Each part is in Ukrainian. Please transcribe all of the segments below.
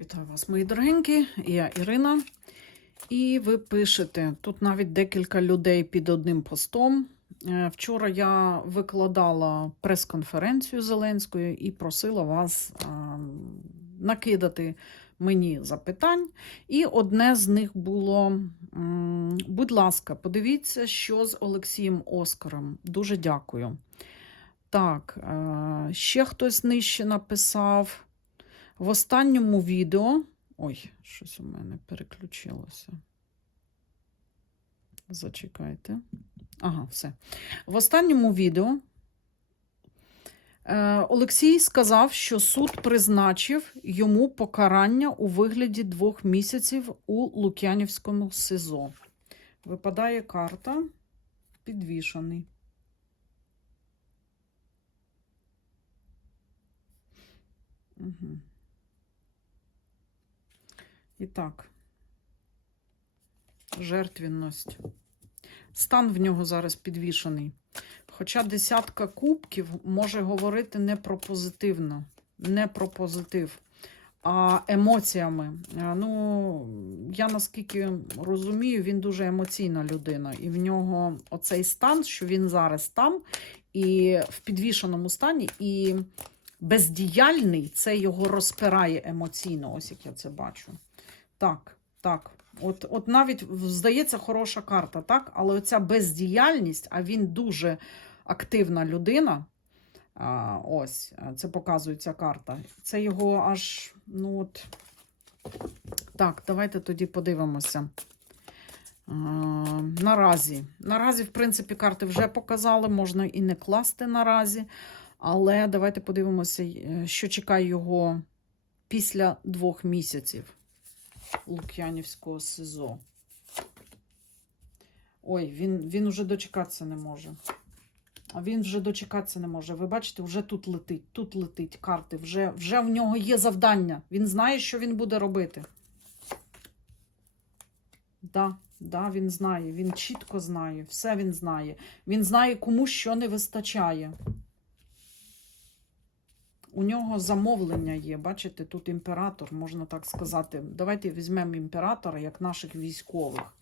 Вітаю вас, мої дорогенькі, я Ірина. І ви пишете, тут навіть декілька людей під одним постом. Е, Вчора я викладала прес-конференцію Зеленської і просила вас накидати мені запитань. І одне з них було: будь ласка, подивіться, що з Олексієм Оскаром. Дуже дякую. Так, е, ще хтось нижче написав. В останньому відео. Ой, щось у мене переключилося. Зачекайте. Ага, все. В останньому відео е, Олексій сказав, що суд призначив йому покарання у вигляді двох місяців у Лук'янівському СИЗО. Випадає карта. Підвішаний. Угу. І так, жертвенність. Стан в нього зараз підвішений. Хоча десятка кубків може говорити не про позитивно, не про позитив, а емоціями. Ну, я наскільки розумію, він дуже емоційна людина. І в нього оцей стан, що він зараз там, і в підвішеному стані, і бездіяльний, це його розпирає емоційно, ось як я це бачу. Так, так. От, от навіть здається хороша карта, так? Але оця бездіяльність, а він дуже активна людина. А, ось, це показує ця карта. Це його аж, ну от. Так, давайте тоді подивимося. А, наразі. Наразі, в принципі, карти вже показали, можна і не класти наразі. Але давайте подивимося, е, що чекає його після двох місяців. Лук'янівського СИЗО. Ой, він, він уже дочекатися не може. А він вже дочекатися не може. Ви бачите, вже тут летить, тут летить карти, вже, вже в нього є завдання. Він знає, що він буде робити. Да, да, він знає, він чітко знає, все він знає. Він знає, кому що не вистачає. У нього замовлення є. Бачите, тут імператор, можна так сказати. Давайте візьмемо імператора як наших військових.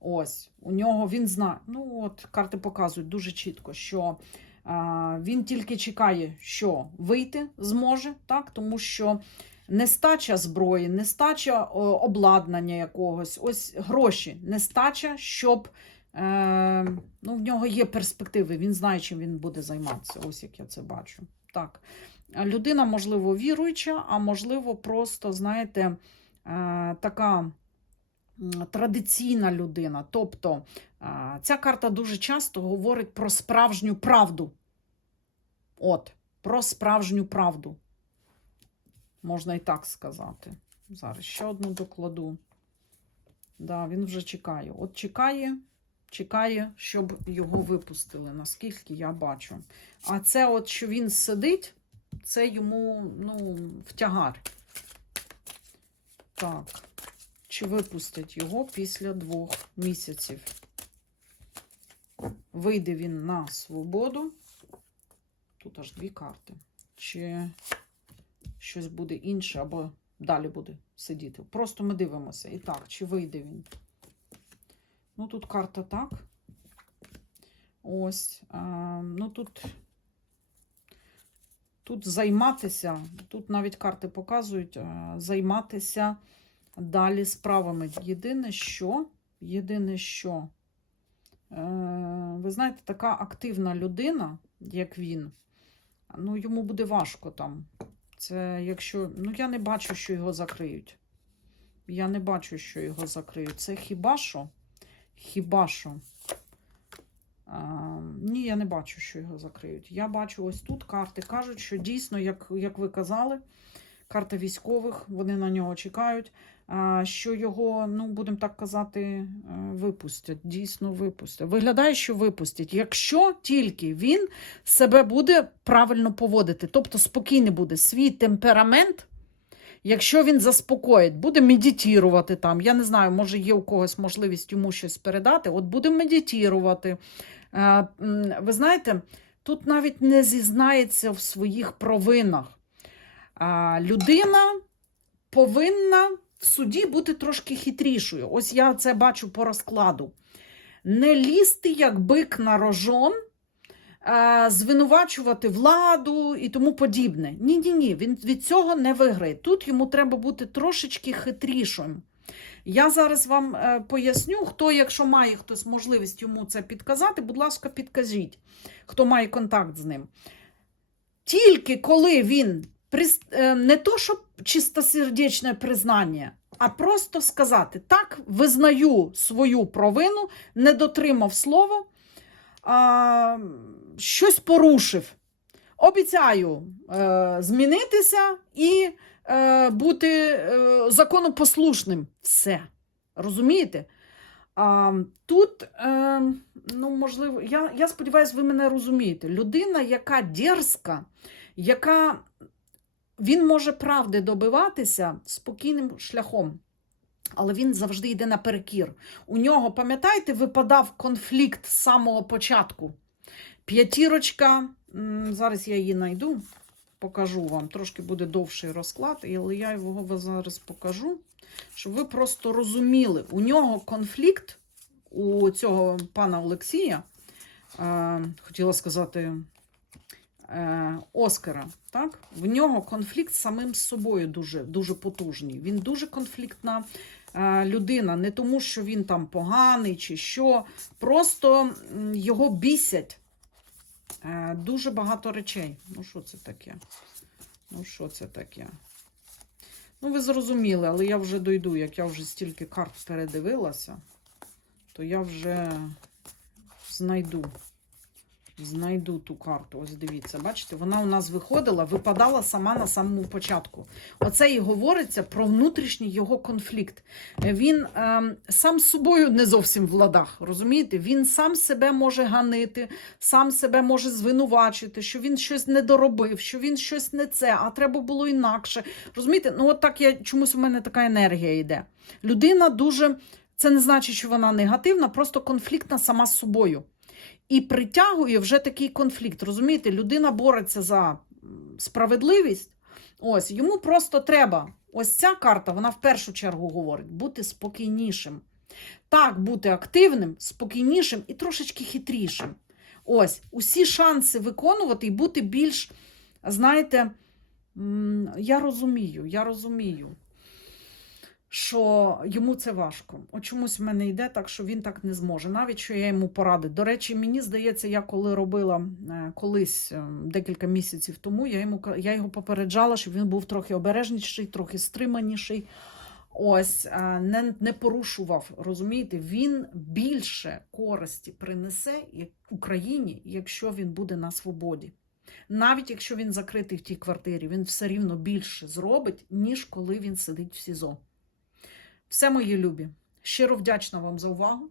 Ось, у нього він знає. Ну, от карти показують дуже чітко, що а, він тільки чекає, що вийти зможе, так? тому що нестача зброї, нестача о, обладнання якогось, ось гроші, нестача, щоб. Е, ну, в нього є перспективи, він знає, чим він буде займатися. Ось як я це бачу. Так. Людина, можливо, віруюча, а можливо, просто, знаєте, е, така традиційна людина. Тобто е, ця карта дуже часто говорить про справжню правду. От, про справжню правду. Можна і так сказати. Зараз ще одну докладу. Да, він вже чекає. От чекає, чекає, щоб його випустили, наскільки я бачу. А це, от, що він сидить, це йому ну, втягар. Так, чи випустять його після двох місяців? Вийде він на свободу. Тут аж дві карти. Чи щось буде інше, або далі буде сидіти. Просто ми дивимося. І так, чи вийде він? Ну, тут карта так. Ось. А, ну тут. Тут займатися, тут навіть карти показують, займатися далі справами. Єдине, що, єдине, що, е, ви знаєте, така активна людина, як він, ну, йому буде важко там. Це якщо, ну, я не бачу, що його закриють. Я не бачу, що його закриють. Це хіба що? Хіба що? А, ні, я не бачу, що його закриють. Я бачу ось тут карти. Кажуть, що дійсно, як як ви казали, карта військових, вони на нього чекають. А, що його, ну, будемо так казати, е, випустять. Дійсно випустять. Виглядає, що випустять. Якщо тільки він себе буде правильно поводити, тобто спокійний буде свій темперамент. Якщо він заспокоїть, буде медитувати там. Я не знаю, може є у когось можливість йому щось передати. От буде медитувати. Е, Ви знаєте, тут навіть не зізнається в своїх провинах. Людина повинна в суді бути трошки хитрішою. Ось я це бачу по розкладу. Не лізти як бик на рожон, звинувачувати владу і тому подібне. Ні, ні, ні, він від цього не виграє. Тут йому треба бути трошечки хитрішим. Я зараз вам е, поясню, хто, якщо має хтось можливість йому це підказати, будь ласка, підкажіть, хто має контакт з ним. Тільки коли він е, не то, щоб чистосердечне признання, а просто сказати: так, визнаю свою провину, не дотримав слово, а, щось порушив. Обіцяю е, змінитися і е, бути е, законопослушним. Все. Розумієте? А, тут, е, ну, можливо, я, я сподіваюся, ви мене розумієте. Людина, яка дерзка, яка він може правди добиватися спокійним шляхом. Але він завжди йде наперекір. У нього, пам'ятаєте, випадав конфлікт з самого початку. П'ятірочка, зараз я її знайду, покажу вам. Трошки буде довший розклад, але я його зараз покажу, щоб ви просто розуміли. У нього конфлікт у цього пана Олексія, е, хотіла сказати, Оскара. Так? В нього конфлікт з самим собою дуже, дуже потужний. Він дуже конфліктна е, людина, не тому, що він там поганий чи що. Просто його бісять е, дуже багато речей. Ну, що це таке? Ну, що це таке? Ну, ви зрозуміли, але я вже дойду, як я вже стільки карт передивилася, то я вже знайду. Знайду ту карту. Ось дивіться, бачите, вона у нас виходила, випадала сама на самому початку. Оце і говориться про внутрішній його конфлікт. Він ем, сам з собою не зовсім в ладах, розумієте? Він сам себе може ганити, сам себе може звинувачити, що він щось не доробив, що він щось не це, а треба було інакше. Розумієте? Ну, от так я чомусь у мене така енергія йде. Людина дуже. Це не значить, що вона негативна, просто конфліктна сама з собою. І притягує вже такий конфлікт. Розумієте, людина бореться за справедливість. Ось йому просто треба. Ось ця карта, вона в першу чергу говорить бути спокійнішим. Так, бути активним, спокійнішим і трошечки хитрішим. Ось, усі шанси виконувати і бути більш, знаєте, я розумію, я розумію що йому це важко. От чомусь в мене йде так, що він так не зможе, навіть що я йому порадив. До речі, мені здається, я коли робила е, колись е, декілька місяців тому, я йому я його попереджала, щоб він був трохи обережніший, трохи стриманіший. Ось е, не, не порушував, розумієте, він більше користі принесе Україні, якщо він буде на свободі. Навіть якщо він закритий в тій квартирі, він все рівно більше зробить, ніж коли він сидить в СІЗО. Все мої любі. Щиро вдячна вам за увагу.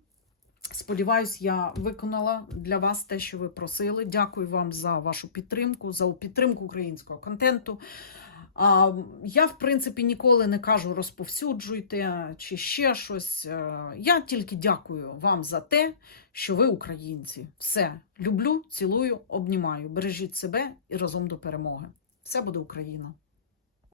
Сподіваюсь, я виконала для вас те, що ви просили. Дякую вам за вашу підтримку, за підтримку українського контенту. Я, в принципі, ніколи не кажу розповсюджуйте чи ще щось. Е, Я тільки дякую вам за те, що ви українці. Все люблю, цілую, обнімаю. Бережіть себе і разом до перемоги. Все буде Україна!